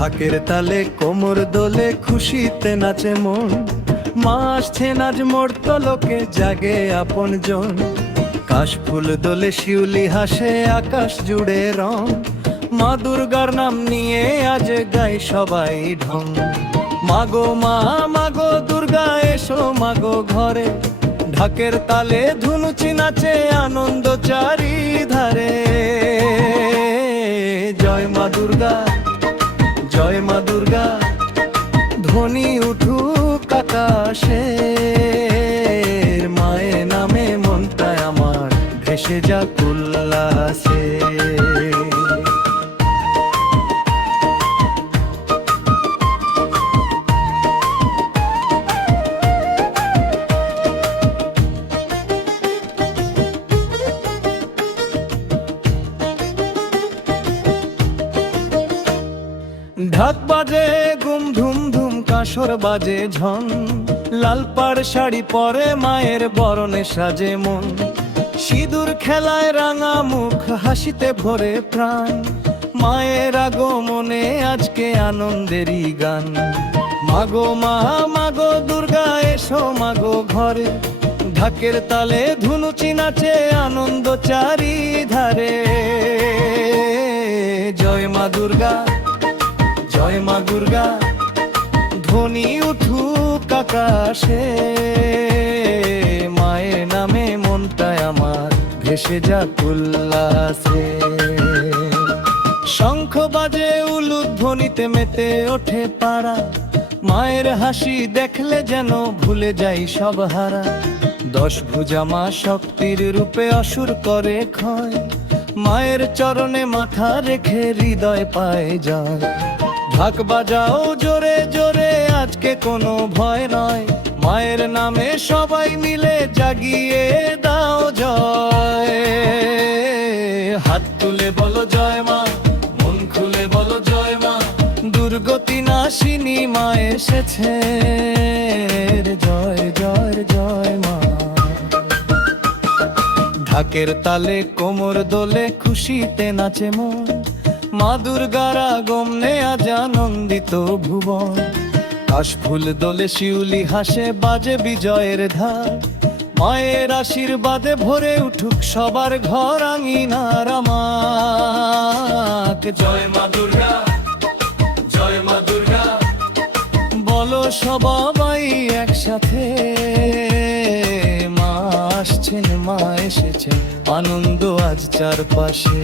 ঢাকের তালে কোমর দোলে খুশিতে নাচে মন, মা আসছেন আজ মোর তলকে জাগে আপন জন। কাশফুল দোলে শিউলি হাসে আকাশ জুড়ে রং, মা দুর্গার নাম নিয়ে আজ গাই সবাই ঢং। মাগো মা মাগো দুর্গা এসো মাগো ঘরে, ঢাকের তালে ধুনুচি নাচে আনন্দ চারিধারে। জয় মা দুর্গা জয় মা দুর্গা, ধ্বনি উঠুক আকাশে, মায়ের নামে মনটা আমার ভেসে যাক উল্লাসে। ঢাক বাজে গুম ধুম ধুম, কাঁসর বাজে ঝন, লাল পাড় শাড়ি পরে মায়ের বরণে সাজে মন। সিঁদুর খেলায় রাঙা মুখ, হাসিতে ভরে প্রাণ, মায়ের আগমনে আজকে আনন্দেরই গান। মাগো মা মাগো দুর্গা এসো মাগো ঘরে, ঢাকের তালে ধুনুচি নাচে আনন্দ চারিধারে। জয় মা দুর্গা জয় মা দুর্গা, ধ্বনি উঠুক আকাশে, মায়ের নামে মনটায় আমার ভেসে যাক উল্লাসে। শঙ্খ বাজে উলুধ্বনিতে মেতে ওঠে পাড়া, মায়ের হাসি দেখলে যেন ভুলে যাই সব হারা। দশ ভুজা মা শক্তির রূপে অসুর করে ক্ষয়, মায়ের চরণে মাথা রেখে হৃদয় পায় যায়। ঢাক বাজাও জোরে জোরে আজকে কোনো ভয় নয়, মায়ের নামে সবাই মিলে জাগিয়ে দাও জয়। হাত তুলে বলো জয় মা, মন খুলে বলো জয় মা, দুর্গতি নাশিনী মা এসেছে। জয় জয় জয় মা। ঢাকের তালে কোমর দোলে খুশিতে নাচে মন, মা দুর্গার আগমনে আজ আনন্দিত ভুবন। কাশফুল দোলে শিউলি হাসে বাজে বিজয়ের ধার, মায়ের আশীর্বাদে ভরে উঠুক সবার ঘর আঙিনার আমাক। জয় মা দুর্গা জয় মা দুর্গা, বলো সবাই একসাথে, মা আসছেন মা এসেছেন, আনন্দ আজ চারপাশে।